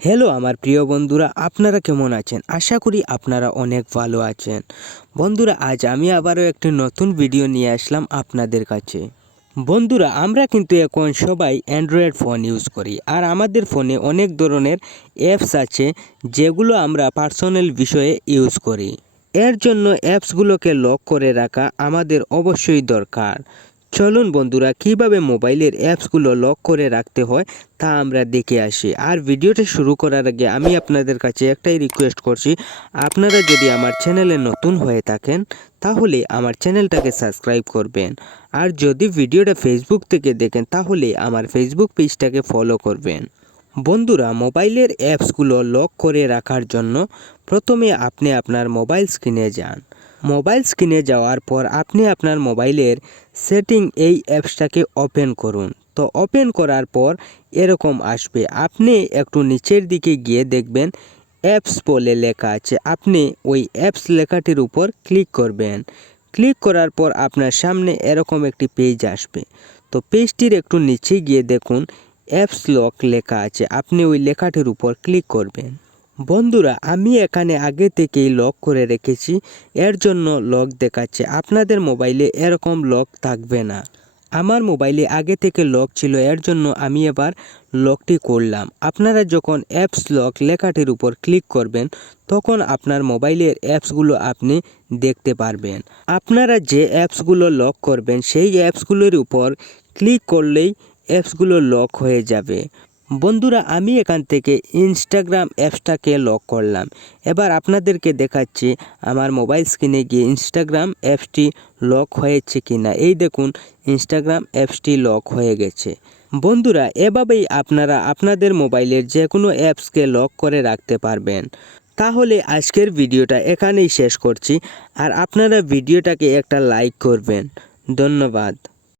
Hello আমার প্রিয় বন্ধুরা, আপনারা কেমন আছেন? আশা করি আপনারা অনেক ভালো আছেন। বন্ধুরা, আজ আমি আবারও একটি নতুন ভিডিও নিয়ে আসলাম আপনাদের কাছে। বন্ধুরা, আমরা কিন্তু এখন সবাই অ্যান্ড্রয়েড ফোন ইউজ করি, আর আমাদের ফোনে অনেক ধরনের অ্যাপস আছে যেগুলো আমরা পার্সোনাল বিষয়ে ইউজ করি। এর জন্য অ্যাপসগুলোকে লক করে রাখা আমাদের অবশ্যই দরকার। চলুন বন্ধুরা, কিভাবে মোবাইলের অ্যাপসগুলো লক করে রাখতে হয় তা আমরা দেখে আসি। আর ভিডিওটি শুরু করার আগে আমি আপনাদের কাছে একটাই রিকোয়েস্ট করছি, আপনারা যদি আমার চ্যানেলে নতুন হয়ে থাকেন তাহলে আমার চ্যানেলটাকে সাবস্ক্রাইব করবেন। আর যদি ভিডিওটা ফেসবুক থেকে দেখেন তাহলে আমার ফেসবুক পেজটাকে ফলো করবেন। বন্ধুরা, মোবাইলের অ্যাপসগুলো লক করে রাখার জন্য প্রথমে আপনি আপনার মোবাইল স্ক্রিনে যান। মোবাইল স্ক্রিনে যাওয়ার পর আপনি আপনার মোবাইলের সেটিং এই অ্যাপসটাকে ওপেন করুন। তো ওপেন করার পর এরকম আসবে। আপনি একটু নিচের দিকে গিয়ে দেখবেন অ্যাপস বলে লেখা আছে। আপনি ওই অ্যাপস লেখাটির উপর ক্লিক করবেন। ক্লিক করার পর আপনার সামনে এরকম একটি পেজ আসবে। তো পেজটির একটু নিচে গিয়ে দেখুন অ্যাপস লক লেখা আছে। আপনি ওই লেখাটির উপর ক্লিক করবেন। বন্ধুরা, আমি এখানে আগে থেকেই লক করে রেখেছি, এর জন্য লক দেখাচ্ছে। আপনাদের মোবাইলে এরকম লক থাকবে না। আমার মোবাইলে আগে থেকে লক ছিল, এর জন্য আমি এবার লকটি করলাম। আপনারা যখন অ্যাপস লক লেখাটির উপর ক্লিক করবেন তখন আপনার মোবাইলের অ্যাপসগুলো আপনি দেখতে পারবেন। আপনারা যে অ্যাপসগুলো লক করবেন সেই অ্যাপসগুলোর উপর ক্লিক করলেই অ্যাপসগুলো লক হয়ে যাবে। বন্ধুরা, আমি এখান থেকে ইনস্টাগ্রাম অ্যাপসটাকে লক করলাম। এবার আপনাদেরকে দেখাচ্ছি আমার মোবাইল স্ক্রিনে গিয়ে ইনস্টাগ্রাম অ্যাপসটি লক হয়েছে কিনা। এই দেখুন ইনস্টাগ্রাম অ্যাপসটি লক হয়ে গেছে। বন্ধুরা, এভাবেই আপনারা আপনাদের মোবাইলের যে কোনো অ্যাপসকে লক করে রাখতে পারবেন। তাহলে আজকের ভিডিওটা এখানেই শেষ করছি, আর আপনারা ভিডিওটাকে একটা লাইক করবেন। ধন্যবাদ।